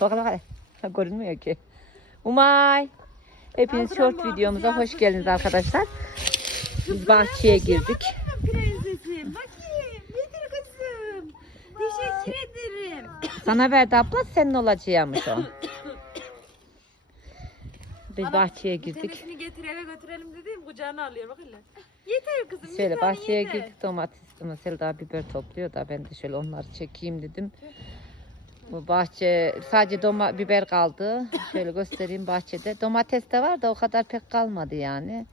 Bakalım. Ha, Görünmüyor ki. Umay. Hepiniz short videomuza hoş geldiniz arkadaşlar. Biz bahçeye girdik. Prensesim. Bakayım. Nedir kızım? Teşekkür ederim. Sana verdi abla senin olacağımış o. Biz bahçeye girdik. Tanesini getir eve götürelim dedim kucağına alıyor bak hele. Yeter kızım. Şöyle tane bahçeye yeter. girdik domates, mesela daha biber topluyor da ben de şöyle onları çekeyim dedim. Bu bahçe sadece doma biber kaldı. Şöyle göstereyim bahçede. Domates de var da o kadar pek kalmadı yani.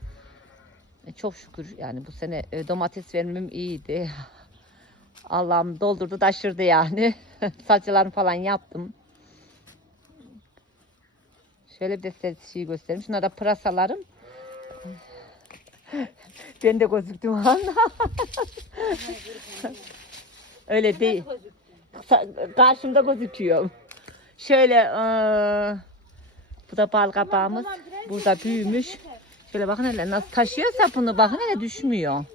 E, Çok şükür yani bu sene e, domates vermem iyiydi. Allah'ım doldurdu taşırdı yani. Salçalarını falan yaptım. Şöyle bir de size şey göstereyim. Şunlar da pırasalarım. Ben de gözüktüm anda. Öyle değil. Karşımda gözüküyor. Şöyle eee, bu da bal kabağımız. Burada büyümüş. Şöyle bakın hele nasıl taşıyorsa bunu bakın hele düşmüyor.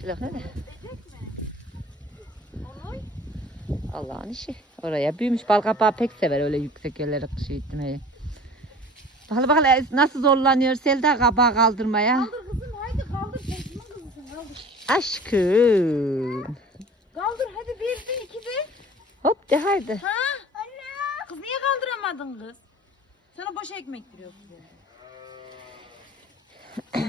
Şöyle bakın hele. Allah'ın işi. Oraya büyümüş bal kabağı pek sever öyle yüksek yerlere şey etmeyi. Bakalım bakalım nasıl zorlanıyor Selda kabağı kaldırmaya. Kaldır kızım haydi kaldır. Kaldır. Aşkım. Kaldır hadi bir de iki de. Hop de haydi. Ha? Anne. Kız niye kaldıramadın kız? Sana boş ekmek kızım.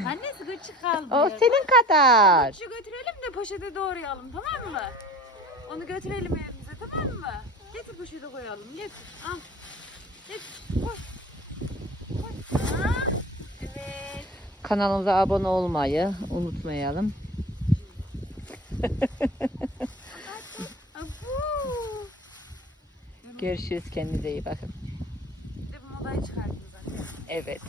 Annesi gıçık kaldı. O senin kadar. Şu götürelim de poşete doğrayalım tamam mı? Onu götürelim evimize tamam mı? Getir poşete koyalım getir. Al. Getir. Koy. Koy. Ha? Evet. Kanalımıza abone olmayı unutmayalım. Görüşürüz kendinize iyi bakın. Bir modayı. Evet.